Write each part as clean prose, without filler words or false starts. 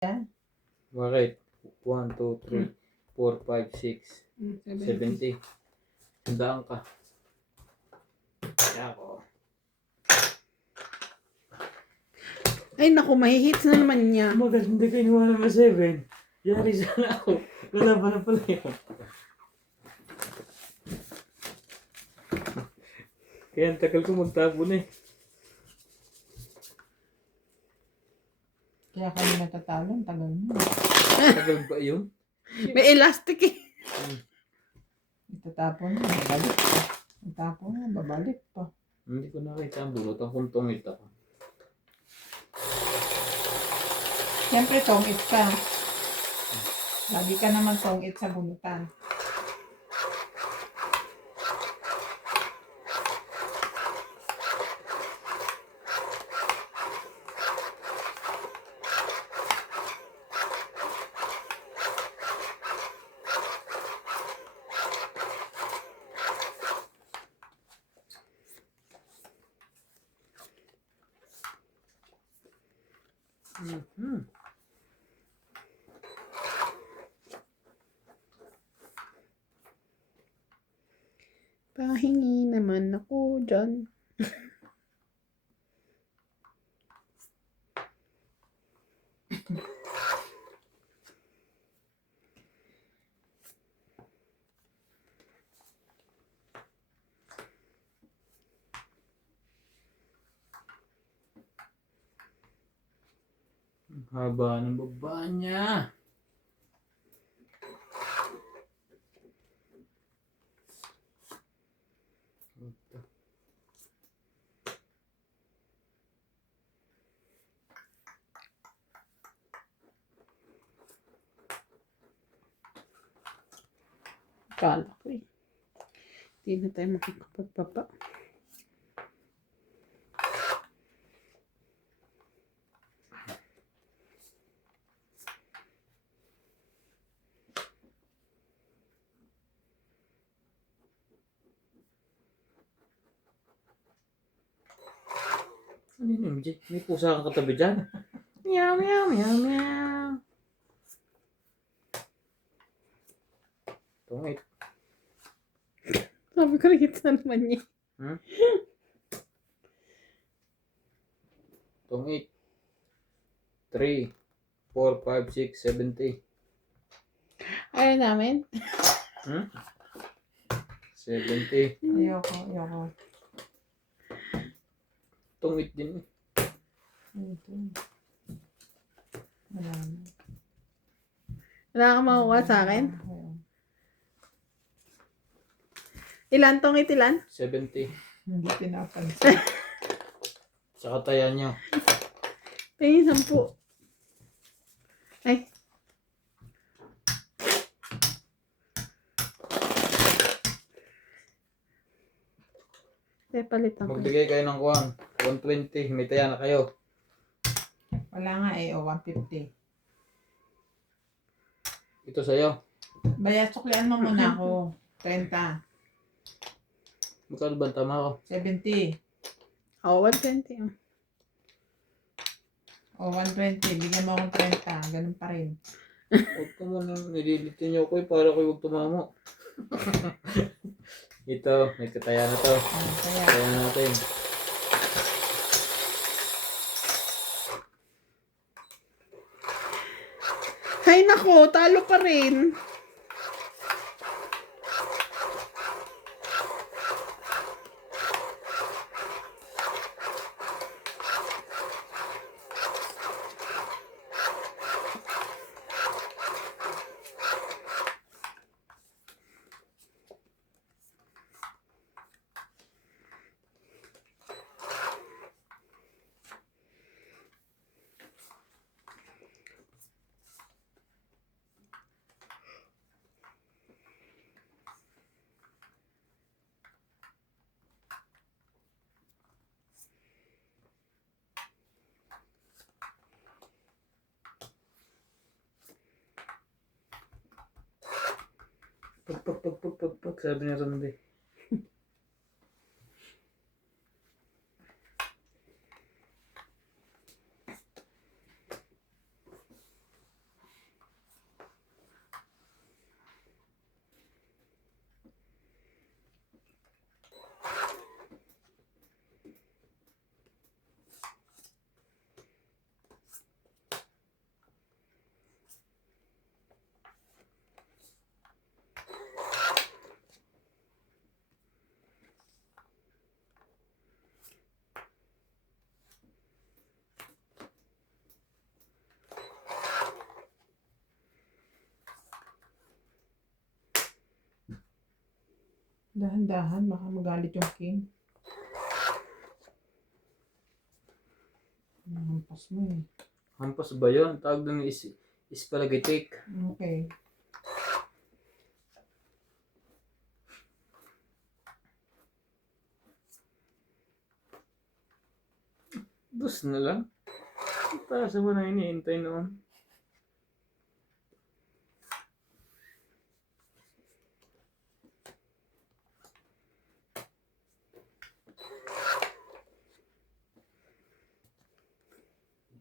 Yan. Bakit? 1, 2, 3, 4, 5, 6, 70. Tandaan ka. Kaya ako. Ay naku, mahihits na naman niya. Maganda kinuha naman 7. Yari sana ako. Wala pa na pala yun. Kaya ang tagal ko magtabon eh. Kaya kami natatalo, ang tagal mo. Tagal ba yun? May elastic eh. Itatapon mo, babalik pa. Itatapon mo, babalik pa. Hindi ko nakita ang bulot. Ang kuntong ito. Siyempre, tongit ka. Lagi ka naman tongit sa bunutan. Mm-hmm. Pahingi naman ako dyan. Haba ng baba niya. Kala ko eh. Hindi na tayo makakapagpapa. Ano yun, MJ? May pusa kang katabi dyan. Meow, meow, meow, meow. Tungit. Sabi ko hits na naman niya. Tungit. 3, 4, 5, 6, 70. Ayaw namin. 70. Ayoko. Tungit din eh. Ito. Wala na. Wala kang makukuha sa akin. Ayun. Ilan tong itilan? 70. Hindi pinapansin. Sa katayan niya. Tingin 10. Ay. Palit ako. Magbigay kayo ng 120. May taya na kayo. Wala nga eh, o 150. Ito sa'yo. Baya, suklian mo muna ako. 30. Magkano ba ang tama ko? 70. Oh, 120. O 120. Bigyan mo akong 30. Ganun pa rin. Huwag ka muna nililitin niyo ko eh. Para ko huwag tumamo. Ito. May kataya na to. Kaya, Kaya natin. Ay nako, talo pa rin. Pag. Sabi niya Randy. Dahan-dahan, baka magalit yung king. Hampas mo eh. Hampas ba yun? Tawag doon spalagitik. Okay. Dos na lang. Taas mo na iniintay noon.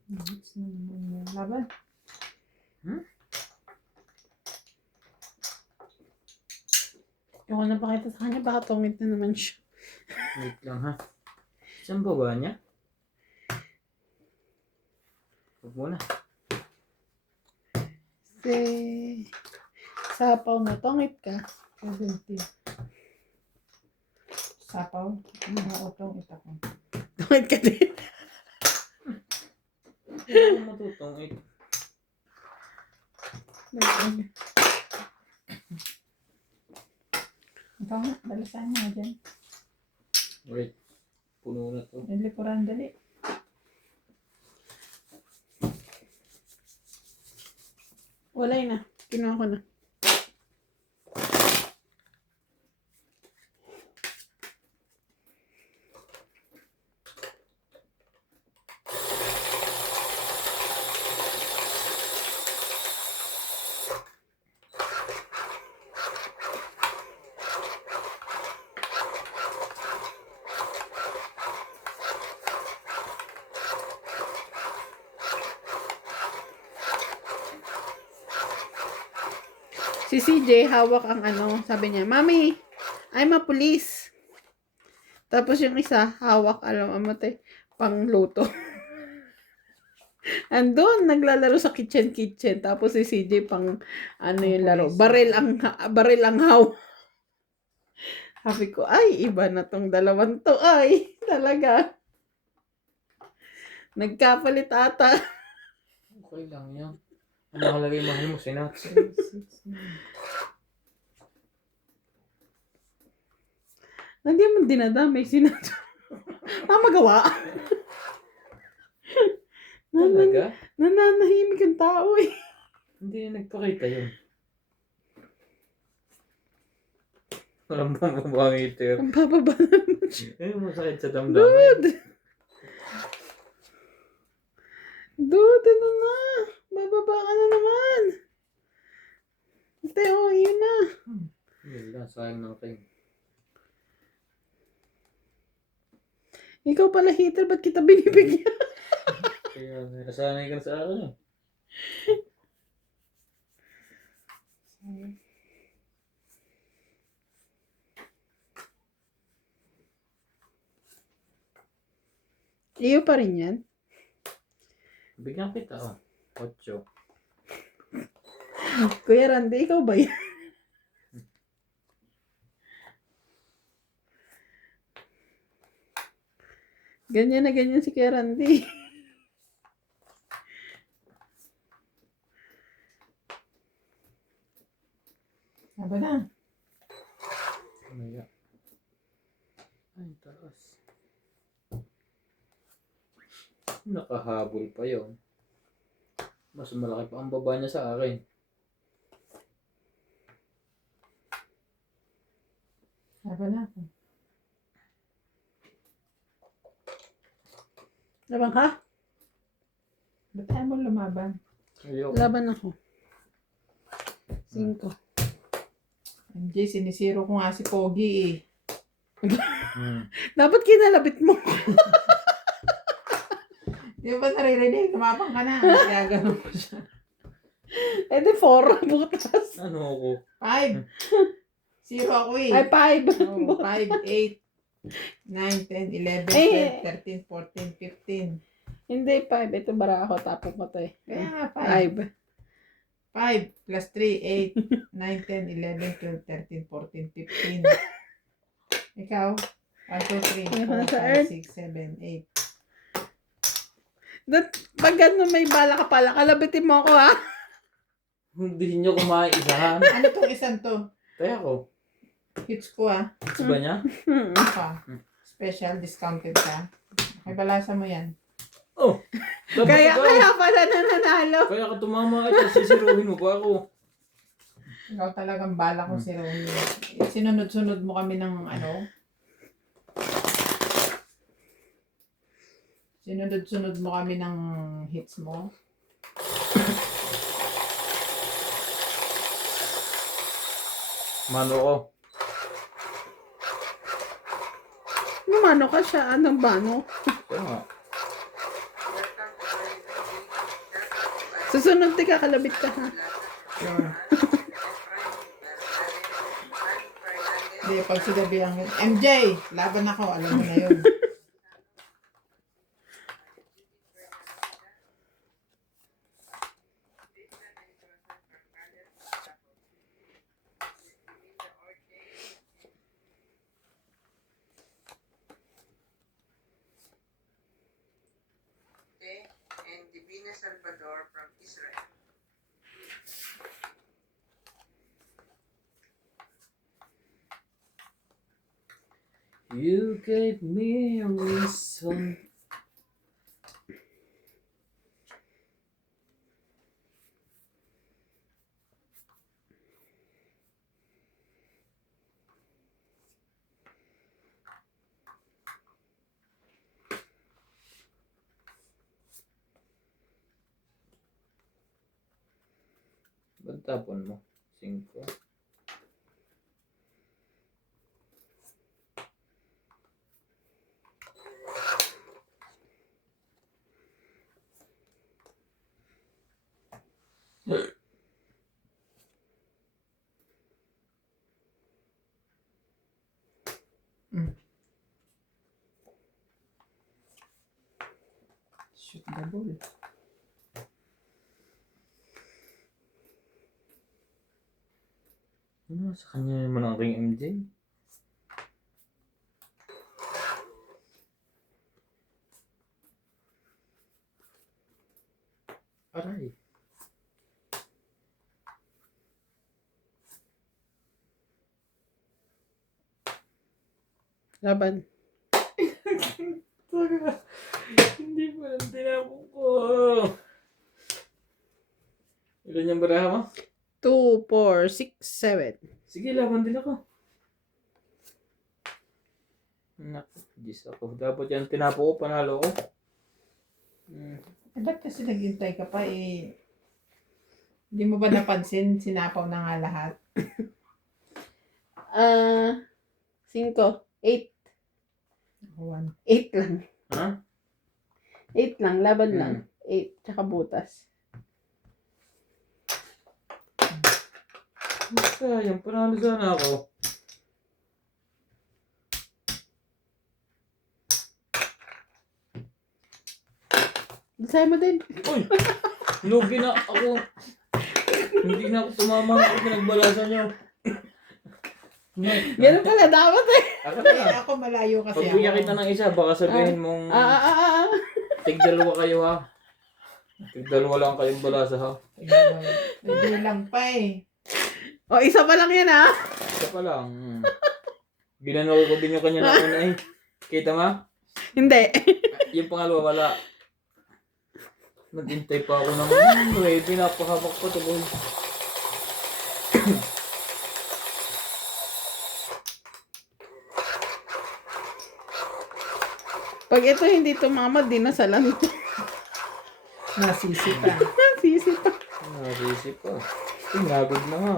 Next na naman yung laban. Yung na pakita sa kanya, baka tungit na naman siya. Wait lang ha. Saan baba niya? Huwag muna. Kasi, sapaw na tungit ka. 70. Sapaw. Mga utong itakon. Tungit ka din. Hindi ko matutong eh. Ikaw nga, balasan nga dyan. Wait. Puno na to. Nilikuran dali. Walay na. Kinuha ko na. Si CJ, hawak ang ano, sabi niya, Mami, I'm a police. Tapos yung isa, hawak, alam mo te, pang luto. Andun, naglalaro sa kitchen. Tapos si CJ pang, ano yung laro, baril ang hawak. Sabi ko, ay, iba na tong dalawang to, ay, talaga. Nagkapalit ata. Okay lang yan. Ang mahalaga yung mahal mo, sinats. Hindi mo dinadamay, sinato. Magawa. Talaga? Nananahimik ang tao eh. Hindi na nagpakita yun. Walang bumabangiter. Ang bababa naman siya. Eh, masakit sa damdamin. Dude, ano na? Bababa ka na naman. Ate, oh, yun na. Hindi lang, sayang natin. Ikaw pala hater, ba't kita binibigyan? Kaya nasanay ka na sa akin eh. Iyo pa rin yan. Bigyan kita oh. 8. Kuya Randy, ikaw ba yan? Ganyan na ganyan si Kuya Randy. Aba na. Mamaya. Ay, taas. Nakahabol pa yun. Mas malaki pa ang baba niya sa akin. Aba na. Laban ka? Ba't tayo mo lumaban? Ayoko. Laban ako. 5. MJ, sinisiro ko nga si Pogi eh. Dapat kinalabit mo. Di ba naririnig? Lumabang ka na. Kaya ganun ko siya. Eh di 4 butas. Ano ako? 5. 0 ako eh. Ay 5. Oh, 5, 8, 9, 10, 11, Eh. 12, 13, 14, 15. Hindi 5. Ito bara ako. Tapos ko to eh. Kaya nga 5. 5. 5 plus 3, 8, 9, 10, 11, 12, 13, 14, 15. Ikaw? 1, 2, 3, 4, 5, 6, 7, 8. Pag ano may bala ka pala, kalabitin mo ako ha. Hindi nyo kumain isahan. Ano tong isang to? Kaya ako. Hits ko ah. Hits ba niya? Pa. Special discounted ka. Okay, balasa mo yan. Oh! Dapat Kaya, ikaw. kaya pala nananalo. Kaya ka tumama ito. Sisiruhin mo pa ako. Ikaw talagang bala kong si Romy. Sinunod-sunod mo kami ng ano? Sinunod-sunod mo kami ng hits mo. Mano ko. Mano ka siya. Anong bano? Kaya nga. Susunod di ka, kalabit ka ha. Sure. Hindi, pag sinabi ang MJ, laban ako. Alam mo na yun. And Divina Salvador from Israel. You gave me a reason. Ba't tapon mo? 5. Shoot the ball. Ano, sa kanya naman ang ring MJ? Aray. Laban. Hindi pa lang tinapon ko. Ilan yung baraha mo? 2, 4, 6, 7. Sige, laban din ako. Naku, Diyos ako. Dapat yan tinapo ko, panalo ko. Eh, ba't kasi naghintay ka pa eh? Hindi mo ba napansin? Sinapaw na nga lahat. 5, 8. 1. 8 lang. Ha? 8 lang, laban lang. 8, tsaka butas. Sayang, panalo sana ako. Sa'yo mo din. Uy! Lugi na ako. Hindi na ako tumama ako pinagbalasan niyo. Ganun pala dapat eh. Ako na. Eh, ako malayo kasi Pagbigyan ako. kita ng isa, baka sabihin mong tig-dalawa kayo ha. Tig-dalawa lang kayong balasa ha. Hindi lang pa eh. O, isa pa lang yan ha. Isa pa lang. Ginanol ko din yung kanya na una eh. Kita mo? Hindi. Yung pangalawa wala. Naghintay pa ako ng ready, napakahabak pa ito boy. Pag ito hindi tumama, di na sa lang. Nasisi pa. Sisi pa. Nakasisip pa. Pinagod na nga.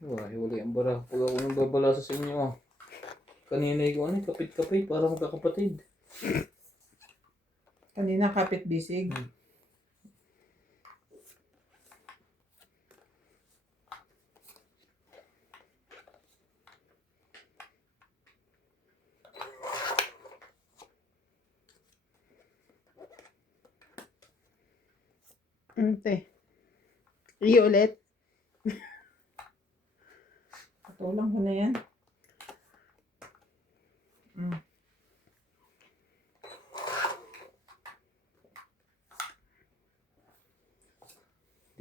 Wah, wala ang bara. Pag ako nang babalasa sa inyo ah. Kanina ko ano, kapit-kapit para magkakapatid. Kanina kapit bisig. Ante. Iyo ulit. Patulang ko na yan.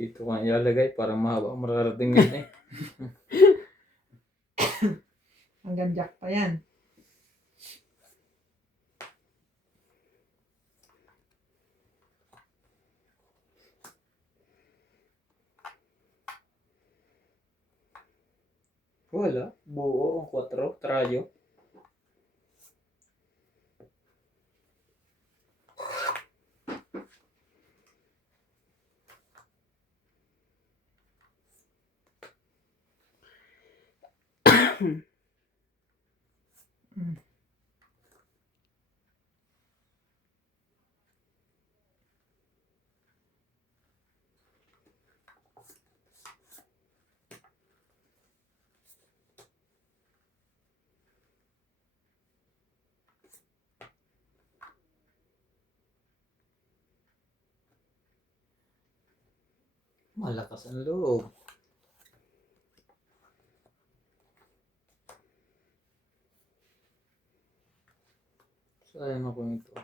Dito ka ilalagay para mahaba ang mararating yun eh. Hanggang jack pa yan. Wala. Buo ang 4. Trayo. Malakas ang loob. Sayang ako nito.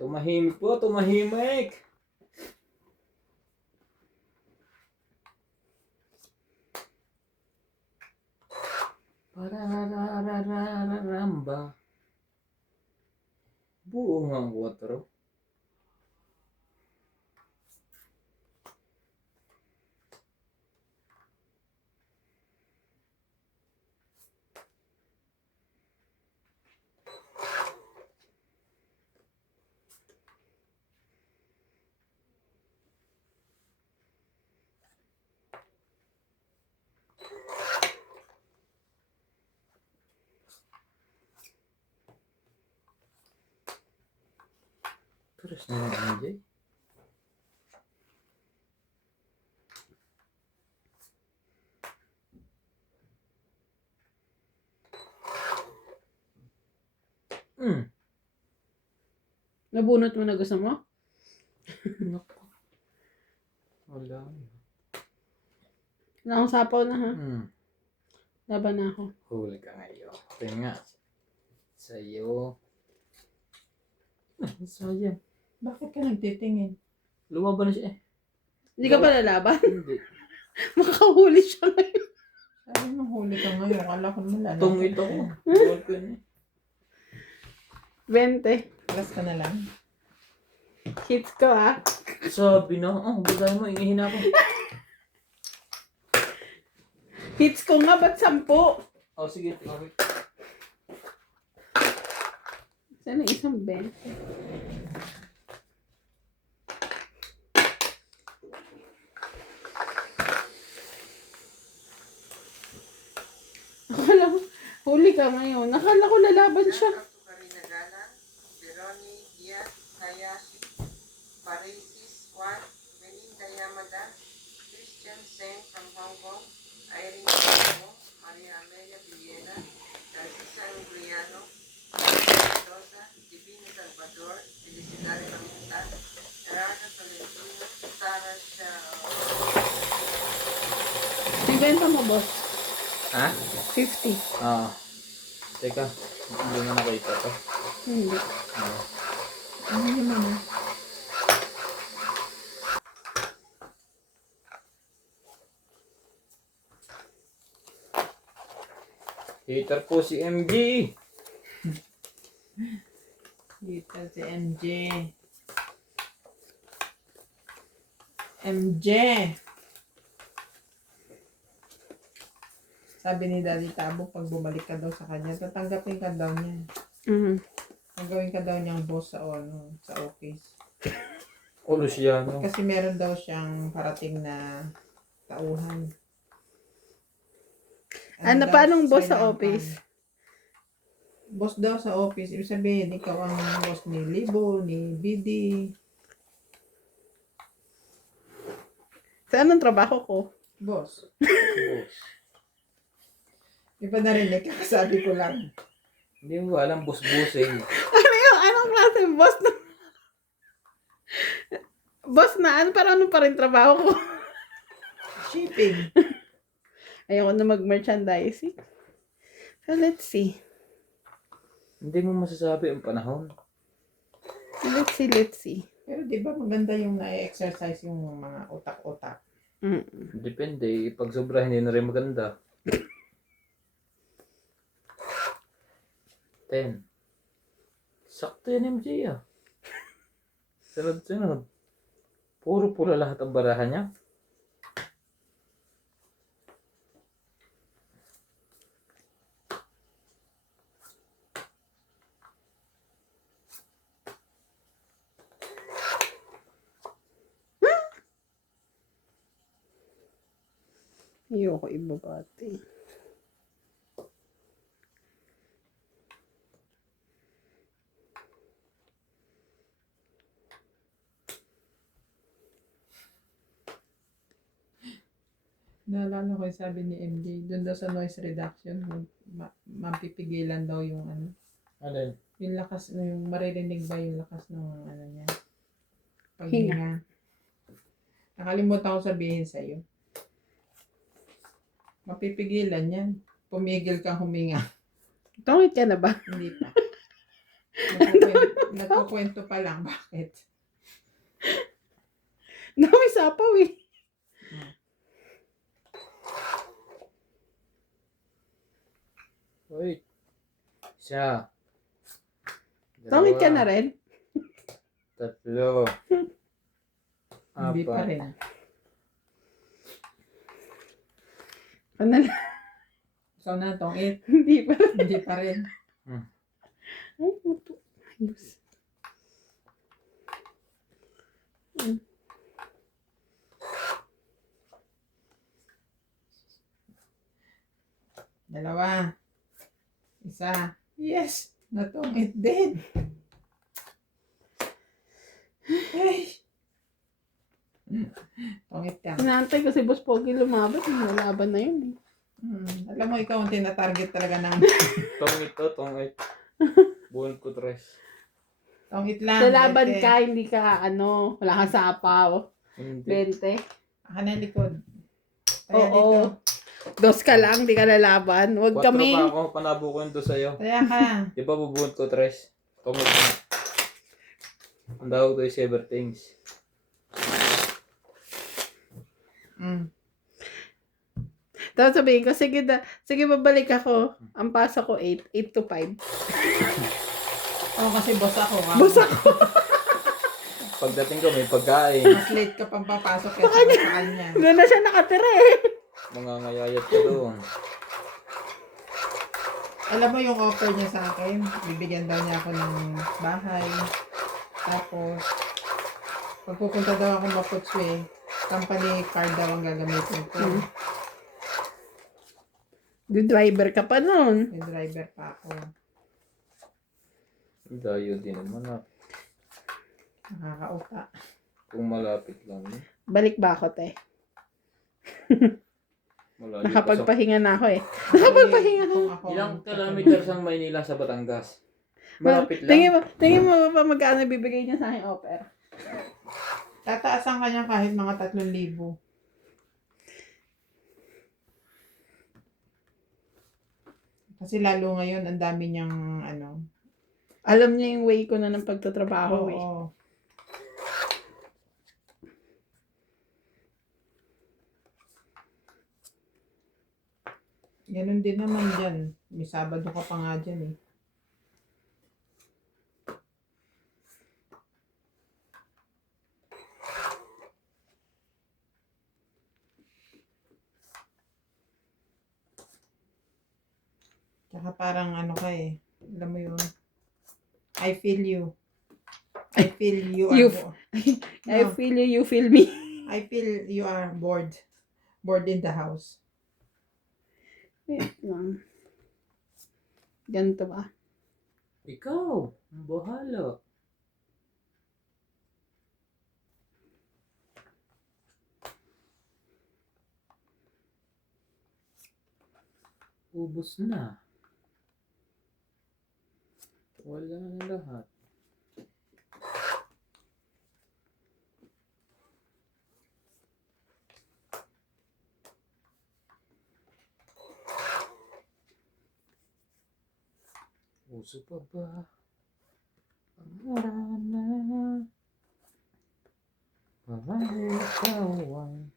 Tumahimik po, tumahimik! Pararararararamba. Buo nga ang 4. Terus na lang MJ. Nabunot mo na gusto mo? Naku. Wala. Wala akong sapaw na ha. Hmm. Laban na ako. Huli ka ngayon. Ito nga. Sa'yo. Sayang. Bakit ka nagtitingin? Lumaban na siya eh. Hindi ka pa lalaban? Hindi. Makakahuli siya ngayon. Sabi mo huli ka ngayon. Kala ko nila. Tungit ako. Bawal ko yun eh. 20. Plus ka na lang. Hits ko ha. Sabi na. Oh, bagay mo. Ingihina ako. Hits ko nga, ba't 10? Oh, sige. Okay. Sana isang 20. Akala ko, huli ka ngayon. Nakala ko lalaban siya. Jacob Tukarinagalan, Veroni Diaz, Hayashi, Parisis Kwan, Melinda Yamada, Christian Seng from Hong Kong, Irene Sango, Maria Amelia Villena, Narcisa Angliano, Mendoza, Divino Salvador, Felicidade Ramita, Gerardo Tolentino, Sara Shao. 50 mo, boss. Ha? 50. Ah. Teka. Hindi na nakita to. Hindi. Ah. Ano naman? Hater po si MG. Dito si MJ. MJ! Sabi ni Daddy Tabo, pag bumalik ka daw sa kanya, tatanggapin ka daw niya. Mhm. Gagawin ka daw niyang boss sa, ano, sa office. O Luciano. Kasi meron daw siyang parating na tauhan. Ano, daw, paanong boss Sri sa Lankan. office? Boss daw sa office. Ibig sabihin, ikaw ang boss ni Libo, ni BD. Sa anong trabaho ko? Boss. Boss. Iba na rin, kakasabi ko lang. Hindi mo ba alam boss-bossing? Ano yung, anong klase boss na? Boss na, ano, para ano pa rin trabaho ko? Shipping. Ayoko na mag-merchandising. So, let's see. Hindi mo masasabi ang panahon. Let's see. Pero di ba maganda yung na-exercise yung mga utak-utak? Depende. Pag sobra hindi na rin maganda. 10. Sakto yan MJ ah. Sunod-sunod. Puro pula lahat ang barahan niya. Ayoko ibabati. Naalala ko yung sabi ni MJ, doon daw sa noise reduction, mapipigilan daw yung ano. Alin? Yung lakas, yung maririnig ba yung lakas ng ano niya? Paghinga. Nakalimutan ko sabihin sa'yo. Mapipigilan yan. Pumigil kang huminga. Tungit ka na ba? Hindi pa. Nagkukwento pa lang. Bakit? Dami sapaw eh. Wait. Isa. Tungit ka na Dalawa. rin? Tatlo. Hindi pa Apat. rin. Ano na? So na, tongit. Hindi pa rin. Hindi pa rin. Ay, ito. Ayos. Dalawa. Isa. Yes! Natungit din. Ay! Tungit ka. Inaantay ko si Boss Pogi lumaban. Nalaban na yun eh. Alam mo, ikaw ang tinatarget talaga ng Tongit to, tongit. Buwan ko tres. tungit lang. Lalaban Bete. ka, hindi ka ano, wala kang sapaw. Hindi. 20. Ako na likod. Kaya Oo. dito. Dos ka lang, di ka lalaban. Huwag 4 kami. pa ako, panabo ko yun to sa'yo. Kaya ka. Di ba bubuhat ko tres? Tongit na. Ang tawag to is everythings. Tapos sabihin ko, sige babalik ako. Ang pasa ko 8 to 5. Oo, kasi boss ako. Boss ako. Pagdating ko may pagkain. Mas late ka pang papasok kaya sa kanya. Doon na siya nakatira eh. Mga ngayayat ko doon. Alam mo yung offer niya sa akin, bibigyan daw niya ako ng bahay. Tapos, pagpupunta daw ako Maputswe, company car daw ang gagamitin ko. Di driver ka pa nun. May driver pa ako. Dayo din naman ah. Nakakauta. Kung malapit lang. Balik ba ako, te? Malayo Nakapagpahinga na ako eh. Nakapagpahinga ako. Ilang kilometers ang Maynila sa Batangas? Malapit lang. Tingin mo ba magkano bibigay niya sa aking offer? Tataasan ka niya kahit mga 3,000. Kasi lalo ngayon, ang dami niyang ano. Alam niya yung way ko na ng pagtatrabaho eh. Oo. Ganun din naman dyan. May Sabado ka pa nga dyan eh. Tsaka parang ano ka eh. Alam mo yun. I feel you. I feel you are You- I No. feel you feel me. I feel you are bored. Bored in the house. Wait lang. Ganito ba? Ikaw, ang bahala. Ubus na. Wala na lahat. Uso pa ba? Ang harana. Marahil ikaw ang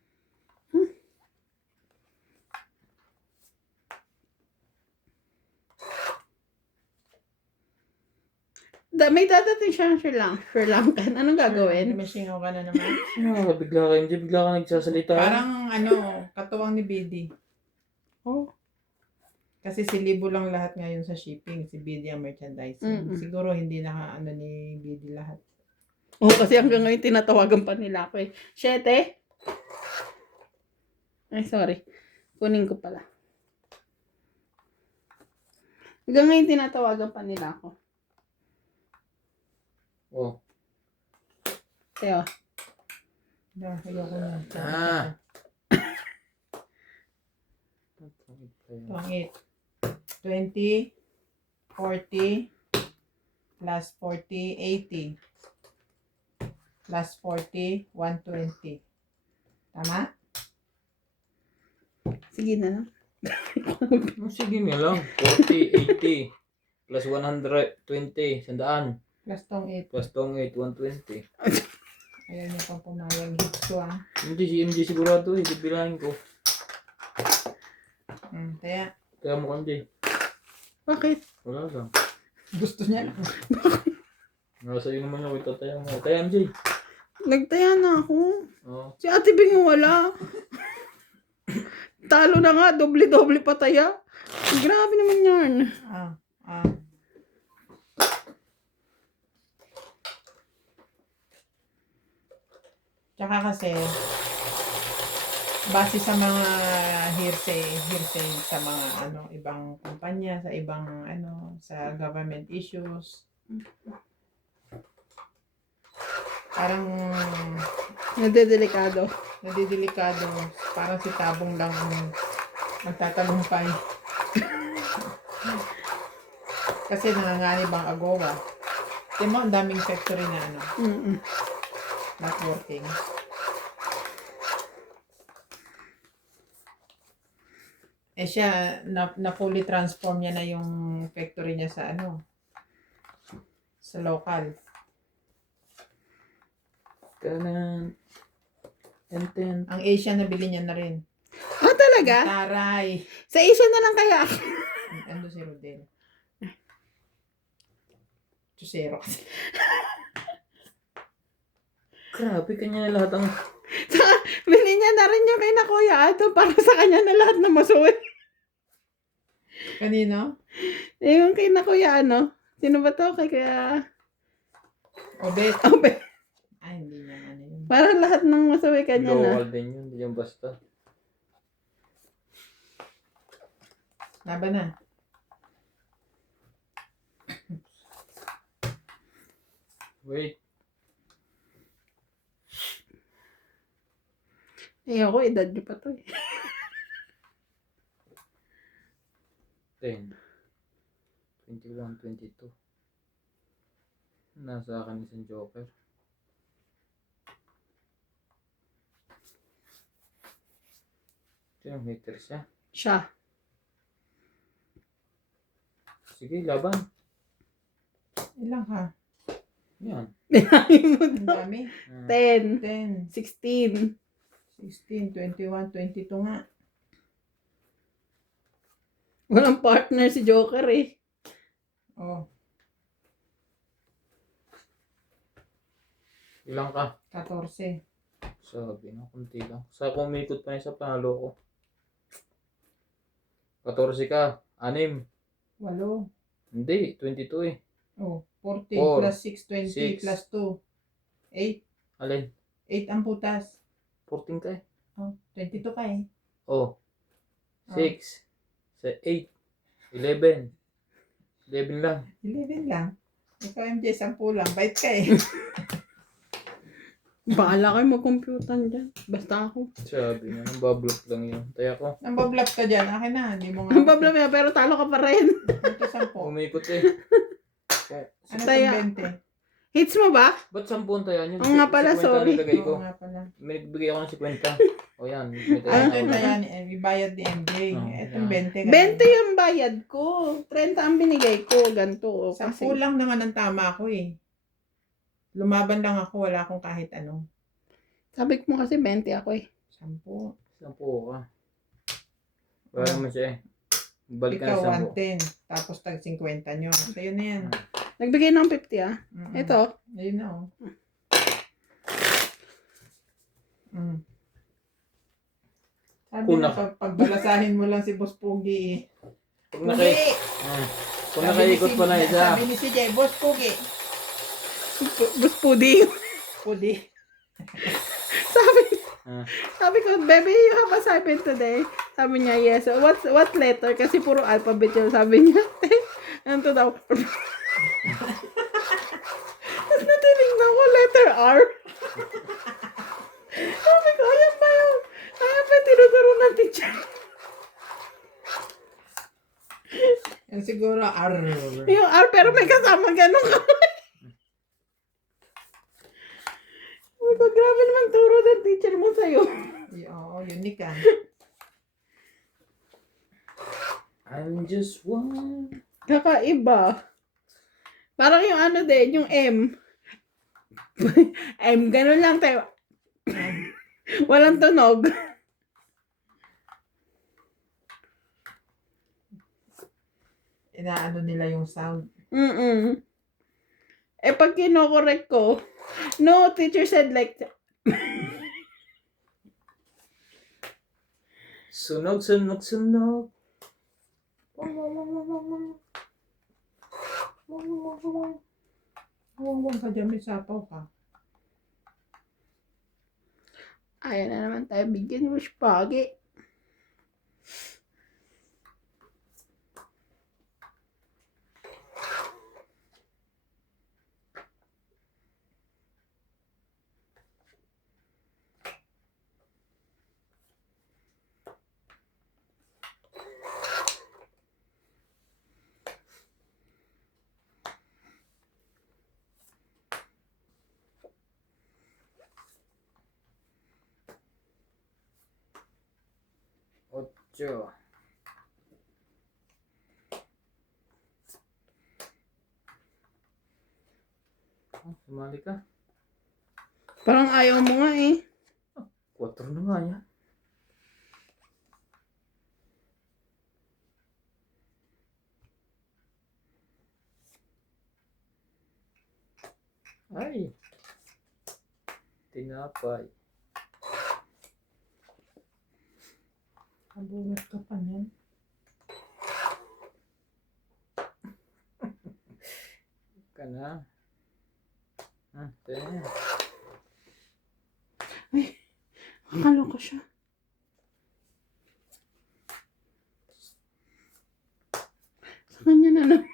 May dadating siyang Sri Lankan. Anong gagawin? Lumisingaw ka na naman. bigla ka, hindi bigla ka nagsasalita. Parang katuwang ni Bidi. Oh. Kasi si Libo lang lahat ngayon sa shipping. Si Bidi ang merchandising. Mm-mm. Siguro hindi ni Bidi lahat. Oh, kasi hanggang ngayon tinatawagan pa nila ako eh. Shete? Ay, sorry. Kunin ko pala. Hanggang ngayon tinatawagan pa nila ako. Oh. Kaya, Ayoko na. Ah. Pangit. 20, 40, plus 40, 80. Plus 40, 120. Tama? sige na lang. Sige nga lang. 40, 80. Plus 120. 100. Plus tong 8. Plus tong 8, 120. Ayaw niya pang pumayag. Hits ko Hindi si MJ sigurado eh. Bibilangin ko. Kaya, Kaya mo MJ. Bakit? Wala lang. gusto niya lang. Nasa iyo naman yung itataya mo. Kaya MJ. Nagtaya na ako. Oo. Si Ate Bing yung wala. Talo na nga. Doble-doble pataya. Grabe naman yan. Ah. Tsaka kasi, base sa mga hearsay sa mga ibang kumpanya, sa ibang sa government issues. Parang Nadedelikado. nadidelikado, parang si Tabong lang ang magtatagumpay. Kasi nanganganib ang AGOA. Tingnan mo, ang daming factory na Mm-mm. not working. Eh siya, na fully transform niya na yung factory niya sa sa local. Kanan. Enten. Ang Asia nabili niya na rin. Ah, talaga? Taray! Sa Asia na lang kaya ako. Ando si Rodel. Chusero kasi. Grabe kanya na lahat ang... Bili niya na rin yung kay na Kuya Ato para sa kanya na lahat na masuwi. Kanino? Yung kay na Kuya Sino ba to? Kay Kuya... Obet. Obe. Ay, hindi niya yun. Para lahat ng masuwi kanya na. Local din yun. Hindi yung basta. Laban na. Wait. Ako, edad niyo pa to eh. 10. 21, 22. Nasa akin isang joker. Ito yung hater siya. Siya. Sige, laban. Ilang ka? Yan. Ang dami. 10, 10, 16. 16, 21, 22 nga. Walang partner si Joker eh. Oh, Ilang ka? 14. Sabi na, kunti lang. Sa kumikot pa niya sa panalo ko. 14 ka. 6. 8. Hindi, 22 eh. Oh, 40 4, plus 6, 20 6. plus 2. 8. Alin? 8 ang putas. 14 ka eh. Oh, 22 ka eh. Oh. 6. 8. 11. 11 lang. 11 lang. Ikaw MJ, 10 lang. Bait ka eh. Bahala kayo mag-computer dyan. Basta ako. Sabi nga, nabablock lang yun. Kaya ako, Nambablap ka dyan. Akin na. Hindi mo nga. Ang problem yan, pero talo ka pa rin. Ito 10. umikot eh. Ano Taya. itong 20? Hits mo ba? Ba't 10 tayo yun? Oo nga pala, 50 sorry. nilagay ko. Oo nga pala. May nagbigay ako ng 50. O yan. May Ano tayo ito na yan? Ibayad ni MJ. Oh, Itong yan. 20. 20 yung bayad ko. 30 ang binigay ko. Ganito. oh, 10 Kasi, lang naman ang tama ko eh. Lumaban lang ako. Wala akong kahit ano. sabi ko mo kasi 20 ako eh. 10. 10 ka. Wala naman siya eh. Balik ka Ikaw na 10. 110. Tapos tag 50 nyo. Sa'yo na yan. Nagbigay ng 50 ah. Mm-mm. Ito. Ayun na oh. Sabi Kung na, naka- pagbalasahin mo lang si Boss Pugi eh. Kung naka- Kung nakaikot pa na isa. Sabi ni CJ, Boss Pugi. Bus pudi. Pudi. sabi, Ah. sabi ko, baby, you have assignment today. Sabi niya, yes. What letter? Kasi puro alphabet yun. Sabi niya, ano to daw? Tapos natinignan ko, letter R. Sabi ko, ayan ba yun? Ayan ba yung tinuturo ng teacher? Yan siguro, R. Yung R, pero may kasama ganun kamay. Sabi ko, grabe naman turo ng teacher mo sa'yo. Oo, unique ah. I'm just one. Kakaiba. Parang yung ano din, yung M. M, ganun lang tayo. Walang tunog. Inaano nila yung sound. Mm-mm. Eh, pag kinokorek ko, no, teacher said like, Sunog, sunog, sunog. Huwag ka dyan, may sapaw ka. ayan na naman tayo, bigyan mo spaghetti. Ocho. Oh, sumali ka. Parang ayaw mo nga eh. 4 na nga yan. Ay. Tinapay. Kabungat ka pa niyan. Ka na. Ten. Akala ko siya. Sa kanya na lang.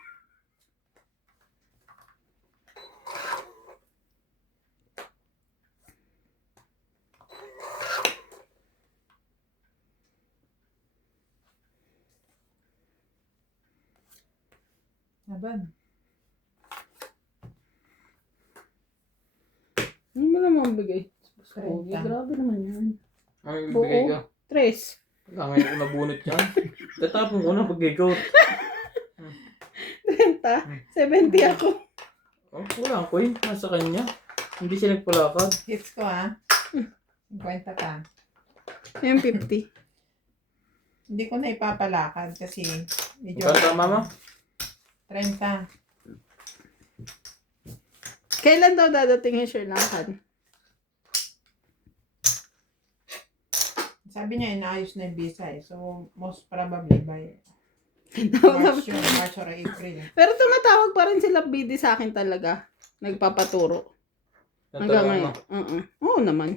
Laban. Ano mo naman bigay? Oh, 30. grabe naman yan. Ay, Buo. bigay ka. 3. Kaya ngayon ko nabunot yan. Tatapon ko na pag-ikaw. 30. 70 ako. Oh, wala ko yun. Nasa kanya. Hindi siya nagpalakad. Hits ko ah. 50 ka. Yung 50. Hindi ko na ipapalakad kasi medyo Magkano tama mo? 30. Kailan daw dadating yung Sri Lankan? Sabi niya inaayos na yung visa eh. So most probably by March yun, March or April. Pero tumatawag pa rin sila BD sa akin talaga. Nagpapaturo. Hanggang Natawa mo. ngayon. Oo naman.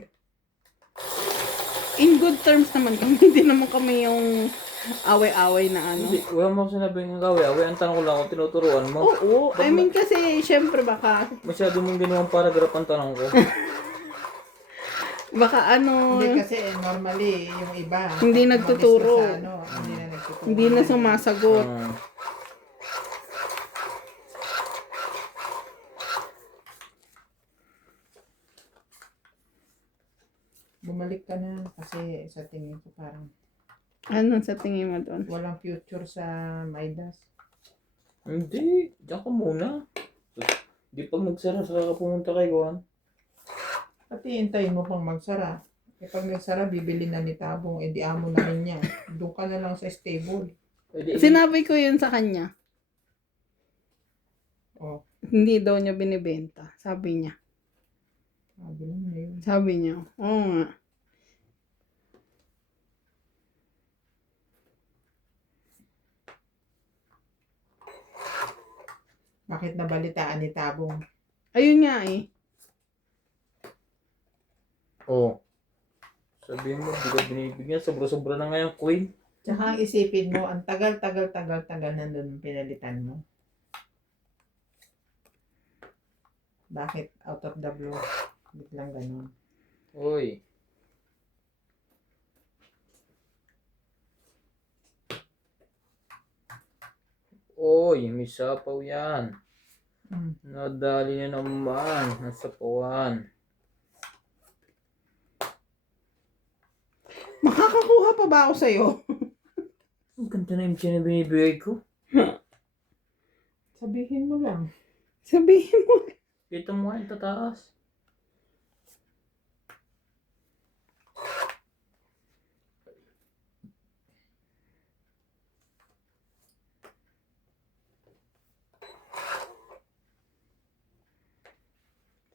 In good terms naman kami. Hindi naman kami yung away-away na ano. Hindi, wala mo ako sinabing away. Ang tanong ko lang kung tinuturuan mo. Oo. I mean kasi, syempre baka Masyado mong ginawang paragraph ang tanong ko. ano, Hindi kasi normally yung iba. Hindi pag nagtuturo. umalis na sa ano, hindi na nagtuturo. hindi na sumasagot. Ah, Bumalik ka na kasi sa tingin ko parang Ano sa tingin mo doon? walang future sa Midas. hindi, diyan ka muna. Di pag nagsara ka pumunta kay Juan. Pati hintayin mo pang magsara. E pag nagsara, bibili na ni Tabong, edi amo na rin niya. Doon ka na lang sa stable. Pwede, Sinabi ko yun sa kanya. O, Hindi daw niya binibenta. Sabi niya. sabi lang na yun. Sabi niya. Oo nga. Bakit nabalitaan ni Tabong? Ayun nga eh. oh. Sabihin mo, di ka binibigyan. Sobra-sobra na ngayon, Queen. Tsaka ang isipin mo, ang tagal nandun pinalitan mo. Bakit out of the blue? Biglang ganun. Uy. Uy, may sapaw yan. Mm. Nadali na naman. Nasa pawan. Makakakuha pa ba ako sa'yo? Ang ganda na yung binibigay ko. Sabihin mo lang. Sabihin mo. Kita mo nga yung tataas.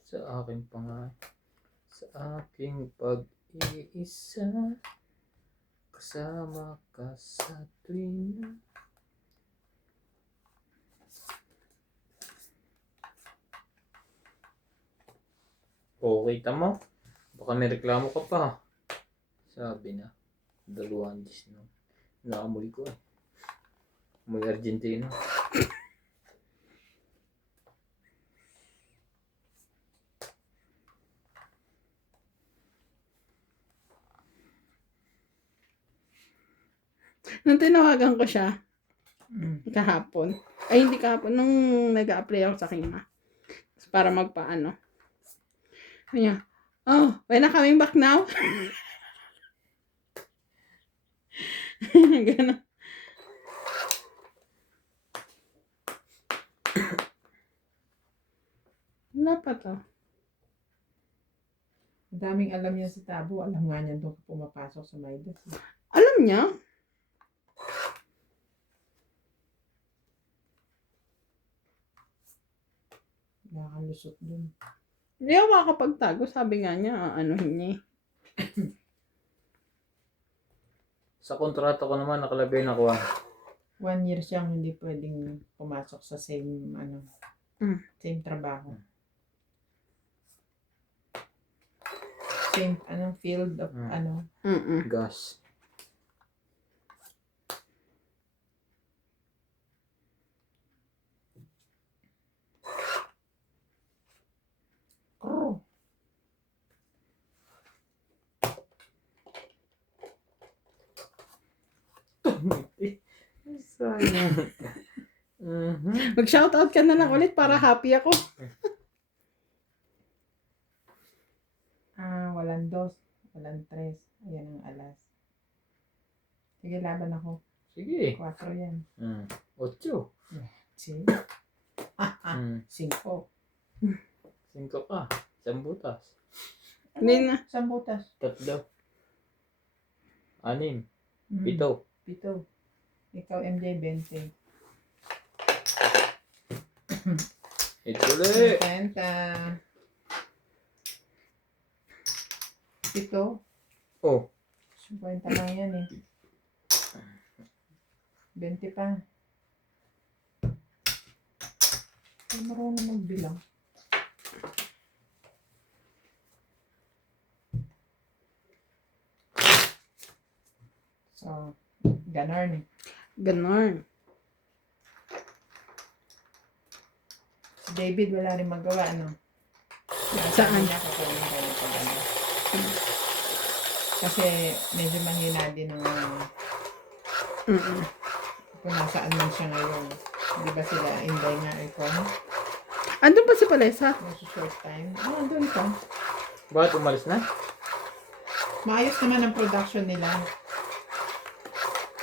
Sa aking sa aking pag-iisa, kasama ka sa tuwing okay, tama. Baka may reklamo ka pa. Sabi na. Dalawang dis no. Naamoy ko eh. Amoy Argentina. Nung tinawagan ko siya, Mm. kahapon. Ay, hindi kahapon. Nung nag-a-apply ako sa kanya. Para magpaano. Sabi niya, oh, when na coming back now? Ganun. Wala pa to. Daming alam niya si Tabo. Alam nga niya doon ka pumapasok sa Midas. Alam niya? Nakakalusot doon. Hindi ako makakapagtago. Sabi nga niya, anuhin niya eh. Sa kontrata ko naman nakalagay na Juan. 1 year siyang hindi pwedeng pumasok sa same same trabaho. Same field of Gas. Oh, Sayang. Mag-shoutout ka na lang ulit para happy ako. walang 2, walang 3. Ayan ang alas. Sige, laban ako. Sige. 4 yan. 8. See? 5. 5 ka. 1 butas. Hindi na. 1 butas. 3. 6. 7. 7. Ikaw, MJ, 20. Ito ulit. 50. 7. Oh. 50 lang yan eh. 20 pa. Ay, marunong magbilang. So, ganon. Ganon. Si David wala rin magawa, no? Saan? Niya kukunin kayo pag ano. Kasi medyo mahina din ang Mm-mm. kung nasaan man siya ngayon. Di ba sila Inday nga icon? Andun pa si Palesa? Nasa short time. Ah, doon ka. Bakit umalis na? Maayos naman ang production nila.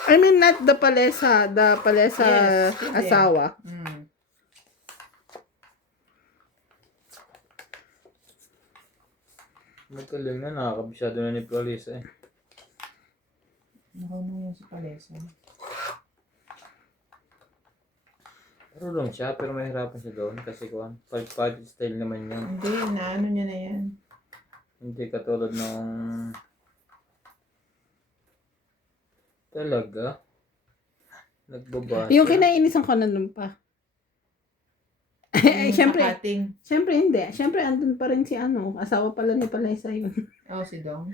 I mean, not the Palesa Yes, hindi. asawa. Mm. Magaling na, nakakabisado na ni Palesa eh. Marunong yun si Palesa. Marunong siya, pero mahirapan siya doon kasi kuhan. Pag style naman niya. Hindi, naano niya na yan. Hindi katulad ng... Talaga? Nagbabasa? Yung kinainisan ko nandun pa. Eh, Yung syempre, sa cutting. syempre hindi. Syempre, andun pa rin si ano, asawa pala ni Palesa yun. Oh, si Dong.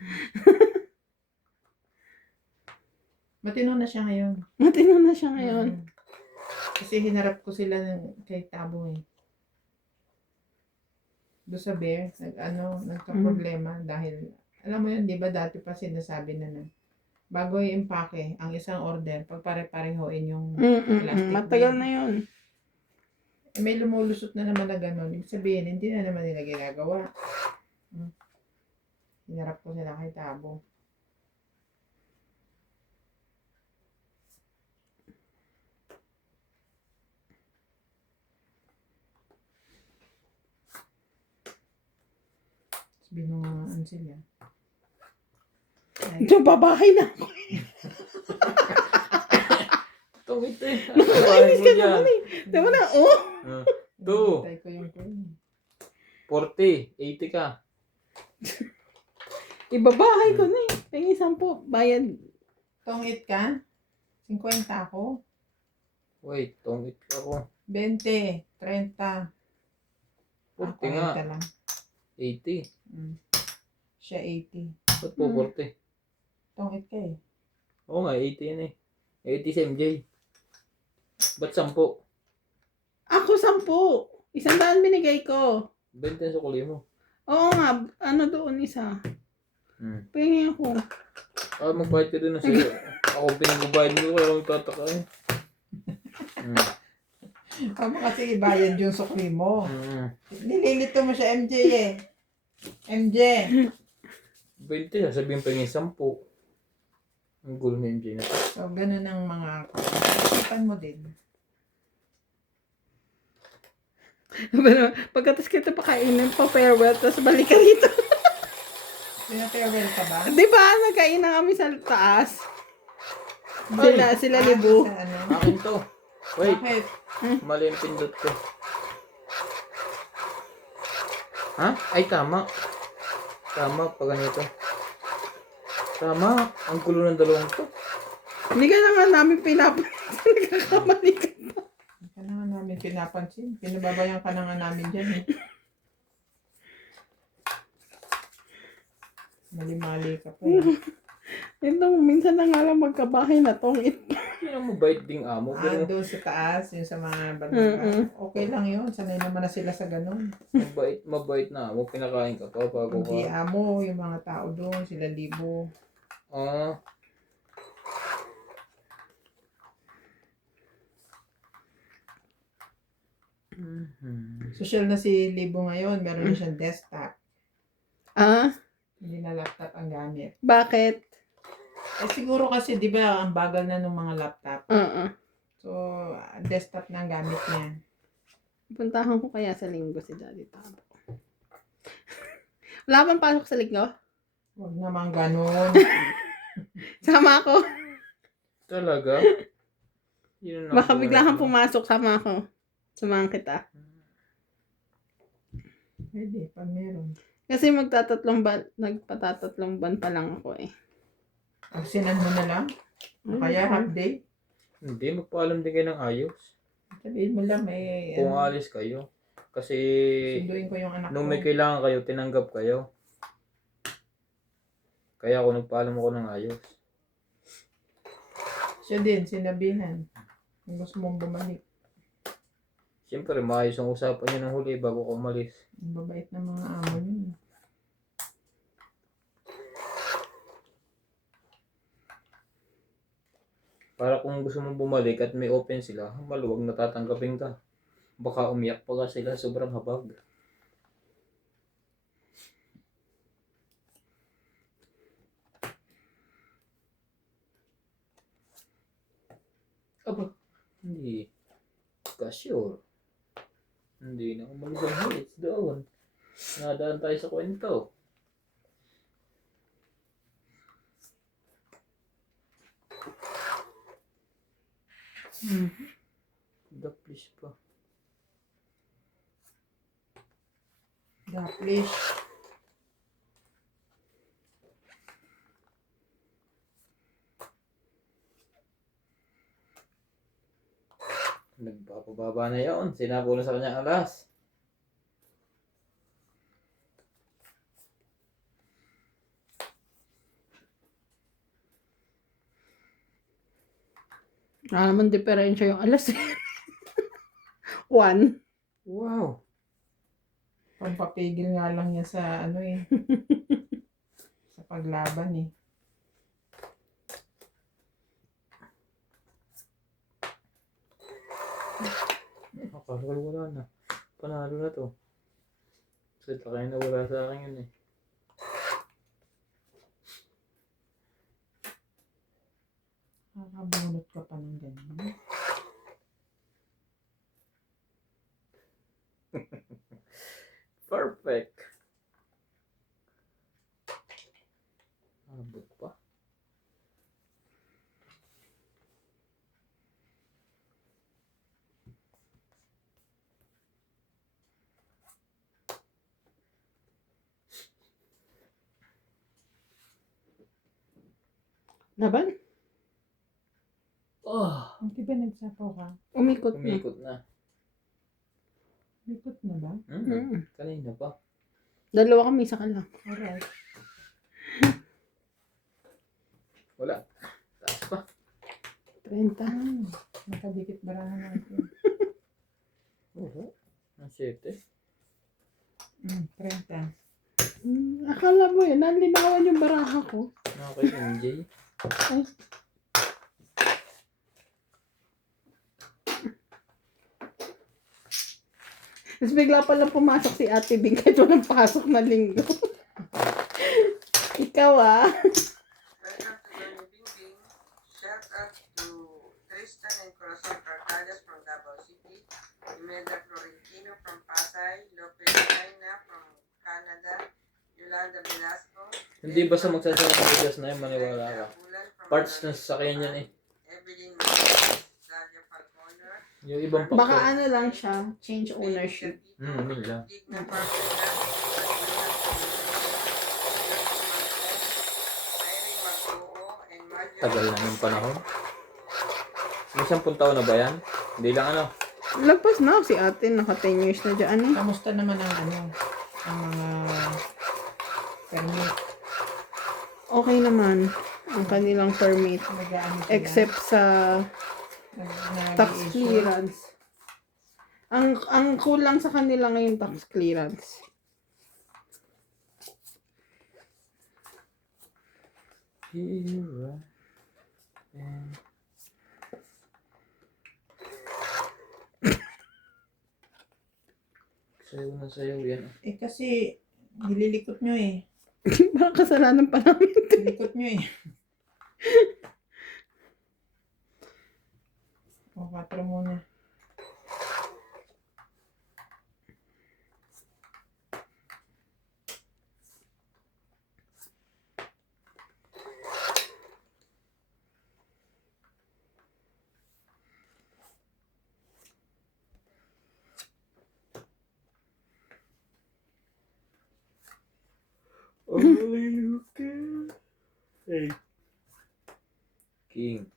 Matino na siya ngayon. Matino na siya ngayon. Mm. Kasi hinarap ko sila kay Tabo eh. Doon sa Bear, nagka-problema dahil, alam mo yun, di ba dati pa sinasabi na bago i-impake ang isang order, pag pare-parehoin yung plastic Matagal bin. na yun. Eh, may lumulusot na naman na gano'n. Ibig sabihin, hindi na naman nila ginagawa. Hinarap ko sila kay Tabo. Binungaan sila. Diyan, babahay na ako. Itong ito eh. Nakakainis ka naman eh. Diba na, oh. Two. Hintay ko yung phone. 40. 80 ka. Ibabahay ko na eh. Tingin 10, bayad. Tongit ka? 50 ako? Wait, tongit ako. 20, 30. 40 nga. 40 lang. 80. Siya 80. Ba't po 40? Tongit ka eh. Oo nga, 80 yan eh. 80 si MJ. Ba't 10? Ako 10. 100 binigay ko. 20 ang sukuli mo. Oo nga, ano doon isa. Pengi ako. Ah, magbayad ka din na sa'yo. Ako pinagbabayad mo, kaya ako tataka eh. Tama kasi ibayad yung sukli mo. Mm. Nililito mo siya MJ eh. MJ. 20, sasabihin pa yung 10. Ang gulo ni MJ na. So, ganun ang mga isipan mo din. Pagkatas kita pakainin pa farewell, tapos balik ka dito. Pina-farewell ka ba? Di ba, nagkain na kami sa taas. Sila Ah, libo. sa ano? Akin to. Wait, Bakit? mali yung pindot ko. Ha? Ay, tama. Tama, pag ganito. Tama, ang gulo ng dalawang to. Hindi ka na nga namin pinapansin. Nagkakamali ka. Hindi ka na nga namin pinapansin. Pinababayan ka na nga namin dyan eh. Mali-mali ka pa eh. Itong minsan na nga lang magkabahay na tong Hindi na mabait ding amo. Pero Doon sa taas, yung sa mga barangay. Okay lang yun. Sanay naman na sila sa ganun. mabait na amo. Pinakain ka pa bago Hindi ka. amo, yung mga tao doon, sila libo. Ah, Social na si Libo ngayon, meron na siyang desktop. Ah, Hindi na laptop ang gamit. bakit? Eh siguro kasi 'di ba ang bagal na ng mga laptop. So desktop na ang gamit niya. Puntahan ko kaya sa linggo si Daddy Tabo. Wala bang pasok sa linggo? Huwag naman ganun. Sama ako. talaga? Yun ang Baka buhay bigla kang mo. pumasok, sama ako. Samahan kita. Pwede, pag meron. Kasi nagpatatatlong ban pa lang ako eh. Absinan mo na lang. Kaya half day. Hindi, magpaalam din kayo ng ayos. Sabihin mo lang, may, Kung alis kayo. Kasi, sunduin ko yung anak nung ko. may kailangan kayo, tinanggap kayo. Kaya ako nagpaalam ako ng ayos. Siya din, sinabihan. Kung gusto mong bumalik. Siyempre, maayos ang usapan niyo ng huli bago ko umalis. Ang babait ng mga amo niyo. Para kung gusto mong bumalik at may open sila, maluwag na tatanggapin ka. Baka umiyak pa ka sila, sobrang habag. Aba, hindi. Ka-sure. Hindi na umalis ang hits doon. Nadaan tayo sa kwento. Daplis pa. Daplish. Nagpapababa na yun. Sinabi na sa kanyang alas. Naman diferensya yung alas. 1. Wow. Pampapigil nga lang yan sa ano eh. Sa paglaban eh. Akala ko wala na. Panalo na to. Kasi takay na wala sa akin yun eh. Nakakabunot ka pa ng ganyan. Perfect. Abot pa. Laban? Oh, Hindi ba nagsapaw ka? Umikot na. umikot na. Likot na ba? Kanina pa. Dalawa kami, isa ka lang. Alright. Wala. Taas pa. 30. Nakadikit barahan natin. Oo. Ang 7. 30. Akala mo yun, nalinawan yung baraha ko. Okay, MJ. Ay. Tapos bigla palang pumasok si Ate Bing kahit walang pasok na linggo. Ikaw ah. Welcome to Donnie Bing Bing. Shout out to Tristan and Corazon Carcadas from Davao City, Imelda Florentino from Pasay, Lopez China from Canada, Yolanda Velasco. Hindi basta magsasabi ng videos na yun, maniwala ka. Abulan from Parts ng Manila, sasakyan yan eh. Evelyn Martinez, Dalia Falconer, Yung ibang Baka pakto. ano lang siya, change ownership. Yun lang. Digna Parmena, Irene Magbuo, and Marjorie. Tagal na yung panahon. May 10 taon na ba yan? Hindi lang ano. Lagpas na si ate, naka 10 years na dyan eh. Kamusta naman ang ano? Ang mga permit. Okay naman ang kanilang permit. Nag-ano sila? Except sa tax Nag-i-issue. clearance. Ang kulang sa kanila ngayon tax clearance. Here I am. Sayaw na sayaw yan. Eh kasi, nililikot nyo eh. Parang kasalanan pa namin. Nilikot nyo eh. O, 4 muna. Hey. King.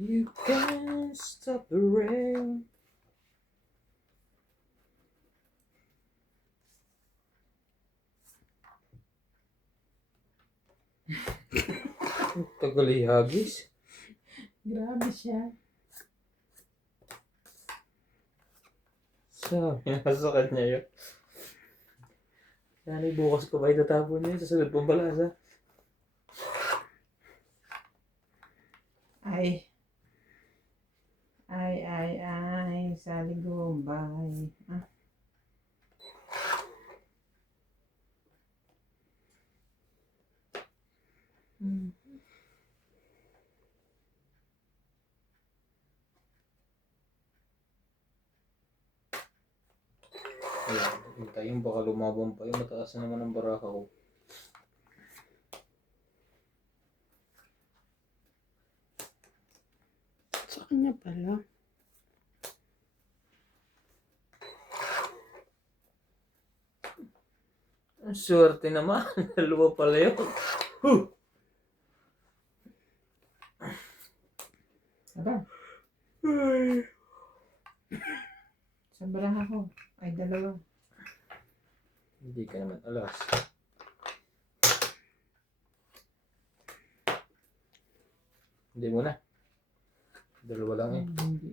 You can't stop the rain. Tagal ihagis. Grabe siya. Sabi na sa kanya yun. Yan bukas ko ba itatapon niya sa sunod pang balasa? Ay. Ay, Sally Gumbay. Ah. Hmm. Ayan, hintayin baka lumabang pa yung mataas na naman ang baraka ko. Sa kanya pala. Ang swerte naman. Dalawa pala yun. Huh! Aba, sa baraha ko. Ay, dalawa. Hindi ka naman alas. Hindi mo na. Dalawa lang eh. Hindi.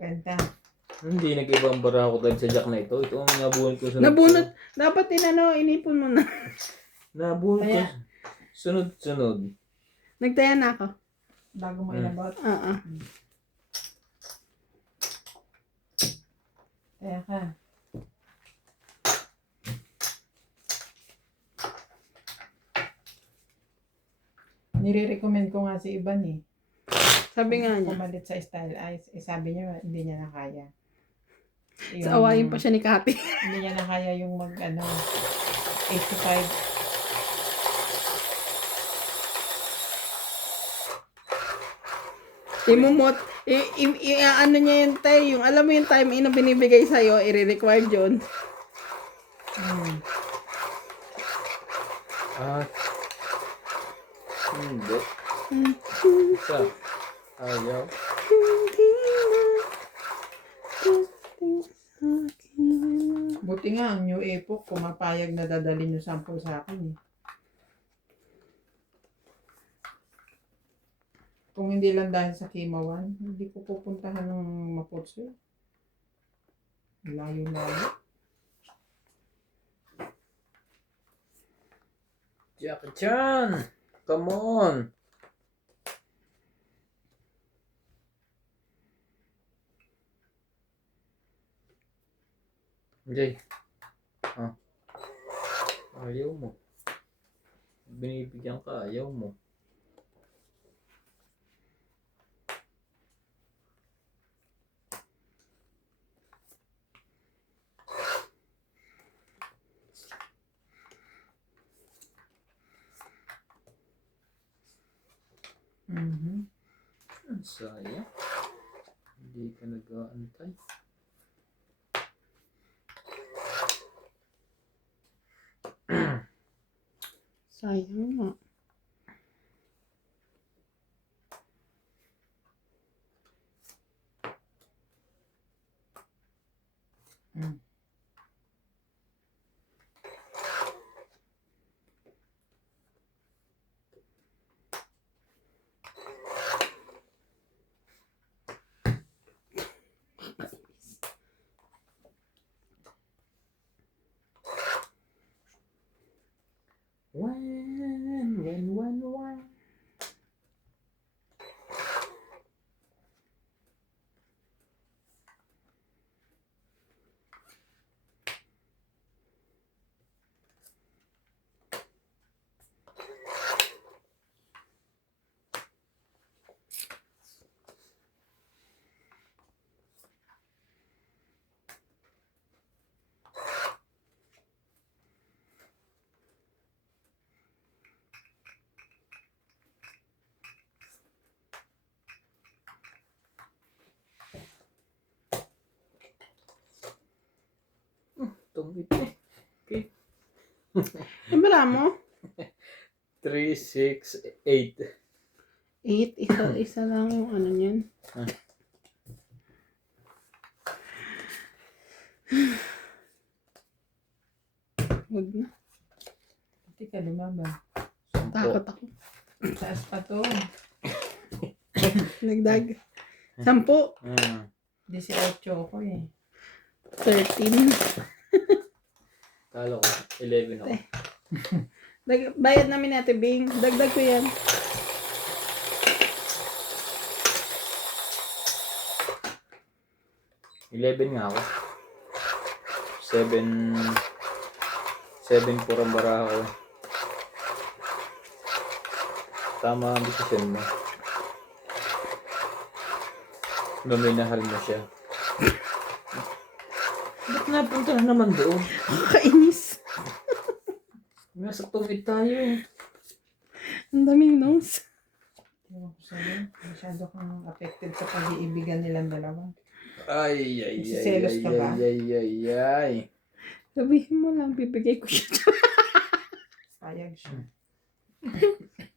30. Hindi nag-iba ang bara ko dahil sa jack na ito. Ito ang nabuhan ko sunod. Nabunot. Dapat inipon mo na. Nabuhan ko. Kaya- Sunod-sunod. Nagtaya na ako. Bago mo inabot. Oo. Kaya ka. Nire-recommend ko nga si Iban eh. Sabi nga niya. Pumalit sa Style Eyes. Eh, sabi niya, hindi niya na kaya. Sa awayin pa siya ni Kati. Hindi niya na kaya yung 85. Imumot. Ano niya yung time. Yung, alam mo yung time na binibigay sa'yo, i-require yun. Ah. Hindi. Isa. Ayaw. Buti nga ang New Epoch, pumapayag na dadalhin yung sample sa akin eh. Kung hindi lang dahil sa Kimawan, hindi ko pupuntahan ng Mapotso. Layo-layo. Jackie Chan! Come on! Jay. Ah. Ayaw mo. Binibigyan ka, ayaw mo. Ang sayang. Hindi ka nag-aantay. Sayang nga. When. Tungit eh. Okay. Bala mo? 3, 6, 8. 8, isa lang yung ano niyan. Wag na. Hindi ka lumaban. Takot ako. Taas pa to. Nagdag. 10. 18 ako eh. 13. Kala ko, 11 ako. Bayad namin natin, Bing. Dagdag ko yan. $11 nga ako. 7 purang bara ako. Tama ang desisyon mo. Maminahal mo siya. Ba't napunta na naman doon? Kainis. Nasa tuwid tayo eh. Ang daming nose. Ewan ko sa'yo. Masyado kang affected sa pag-iibigan nilang dalawa. Ay. Nagsiselos ka ba? Ay. Sabihin mo lang, bibigay ko siya. Payag siya.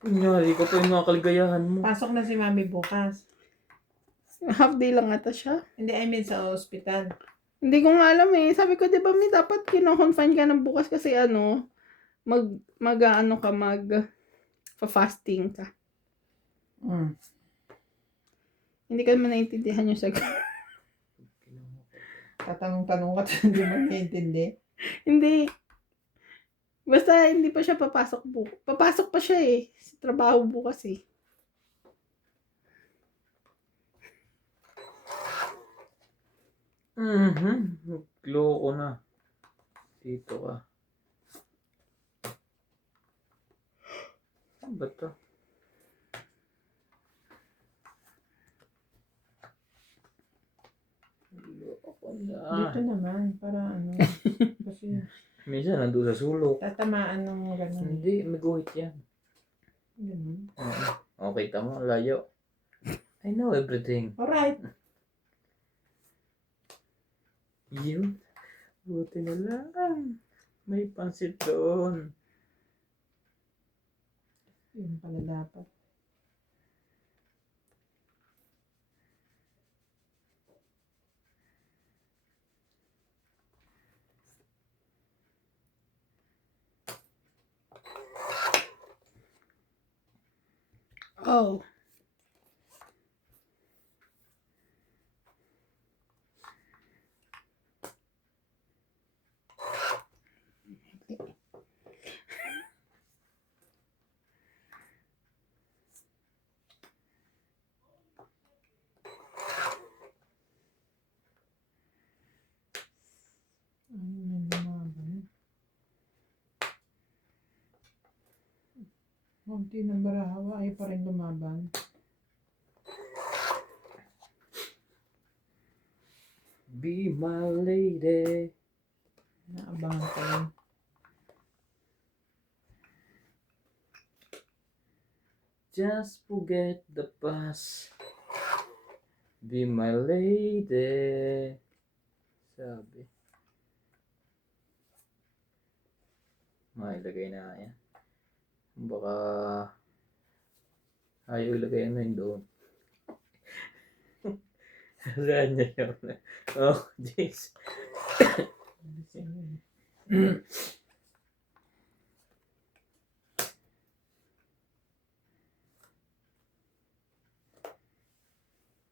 Kunyari ka pa yung mga kaligayahan mo. Pasok na si mami bukas. Half day lang ata siya. Hindi, I mean sa ospital. Hindi ko nga alam eh. Sabi ko, di ba may dapat kino-confine ka ng bukas kasi fasting ka. Hindi ka naman naintindihan yung sagot. Tatanong-tanong ka, hindi mo naiintindi. Hindi. Basta hindi pa siya papasok bukas. Papasok pa siya eh. Sa trabaho bukas eh. Loko na. Dito ka. Ano ba ito? Loko na. Dito naman, para ano. Kasi Minsan nandun sa sulok. tatamaan ng gano'n. Hindi, may guhit yan. Ganun. Okay, tama. Layo. I know everything. Alright. Yun. Buti na lang. May pansit doon. Yun pala dapat. Oh. Ayun yung lumaban. Kunti ng barahawa ay pa rin lumaban. Be my lady. Naabangan ko yun. Just forget the past. Be my lady. Sabi. Mailagay na yan. Baka ayaw ilagay na yun doon. Saan niya yun? Oh, jeez.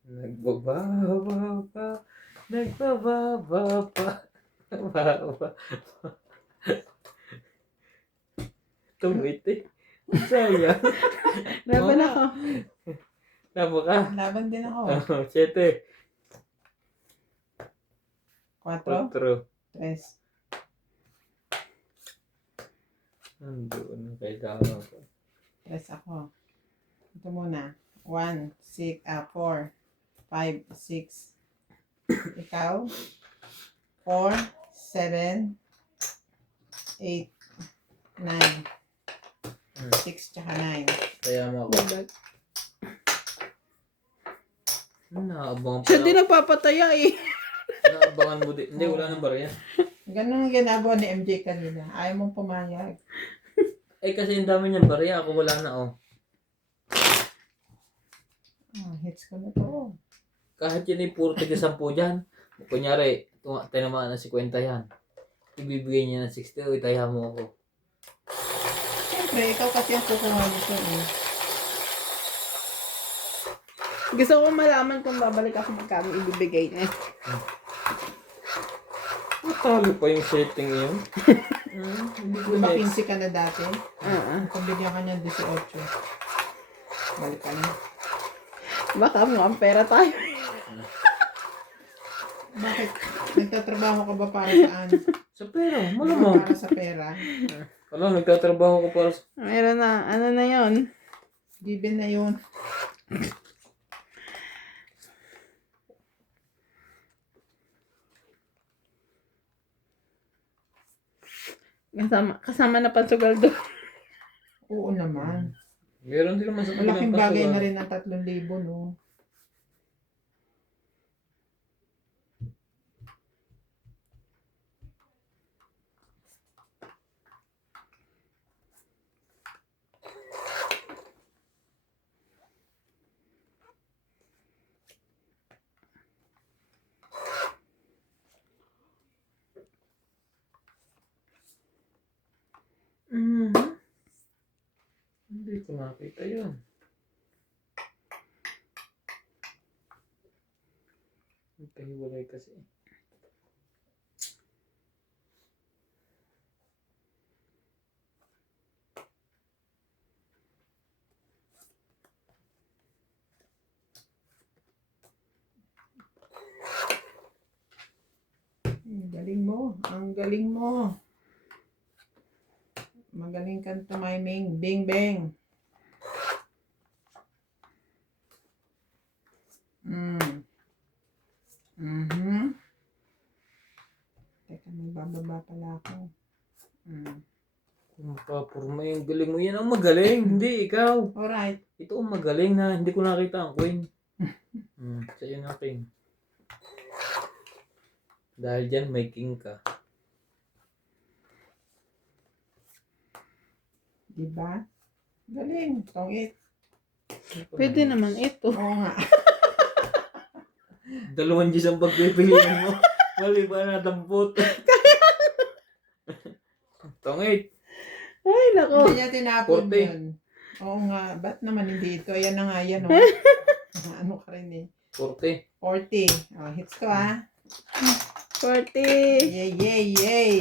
Nagbababa pa. Nagbababa pa. Nagbababa. Tumit eh. Sayang. Laban ako. Tama ka. Laban din ako. 7. 4, 4. 3. Nandun. Kailangan ko. 3 ako. Ito muna. 1, 6, 4, 5, 6. Ikaw? 4, 7, 8, 9. 6 tsaka 9. Kaya mo ako. Dagdag. Naabangan pa Siya din lang. nagpapataya eh. Naabangan mo din. Hindi, wala nang barya. Ganun ang ginagawa ni MJ kanina. Ayaw mong pumayag. Eh kasi ang dami niyang barya, ako wala na oh. Hits ko na to. Kahit yun ay puro tiga 10 dyan. Kunyari, tinamaan ng 50 yan. Ibibigay niya ng 60, o itaya mo ako. Siyempre, ikaw kasi ang kukuha nito eh. Gusto ko malaman kung babalik ako magkano ibibigay niya. Natalo pa yung setting yun. Hindi ko Di ba next. 15 ka na dati? Kung bigyan ka niya 18. Balik ka na. Baka mo ang pera tayo. Bakit? Nagtatrabaho ka ba para saan? Sa pera, malamang. Para sa pera. Alam, nagtatrabaho ko para sa... Meron na. Ano na yon? Given na yun. Kasama na pansugal doon. Oo naman. Meron din naman sa Malaking kabilang bagay kasuhan. na rin ang 3,000, no? Mhm. Hindi ko nakita yun. Magkahiwalay kasi. Ang galing mo. Ang galing mo. Magaling kang tumiming. Bing, bang. Teka, may bababa pala ako. Kung mapapurma yung galing mo, yan ang magaling. Hindi, ikaw. Alright. Ito ang magaling na hindi ko nakita ang queen. Sa'yo na king. Dahil dyan may king ka. Diba? Galing. Tongit. Pwede naman ito. Oo nga. 2 Diyos ang pagpipiliin mo. Mali ba na dampot? Tongit. Ay, nako. Hindi niya tinapon 40. yun. Oo nga. Ba't naman hindi ito? Ayan na nga yan, oh. Ano ka rin eh. 40. 40. Oh, hits ko ah. 40. Yay, yay, yay.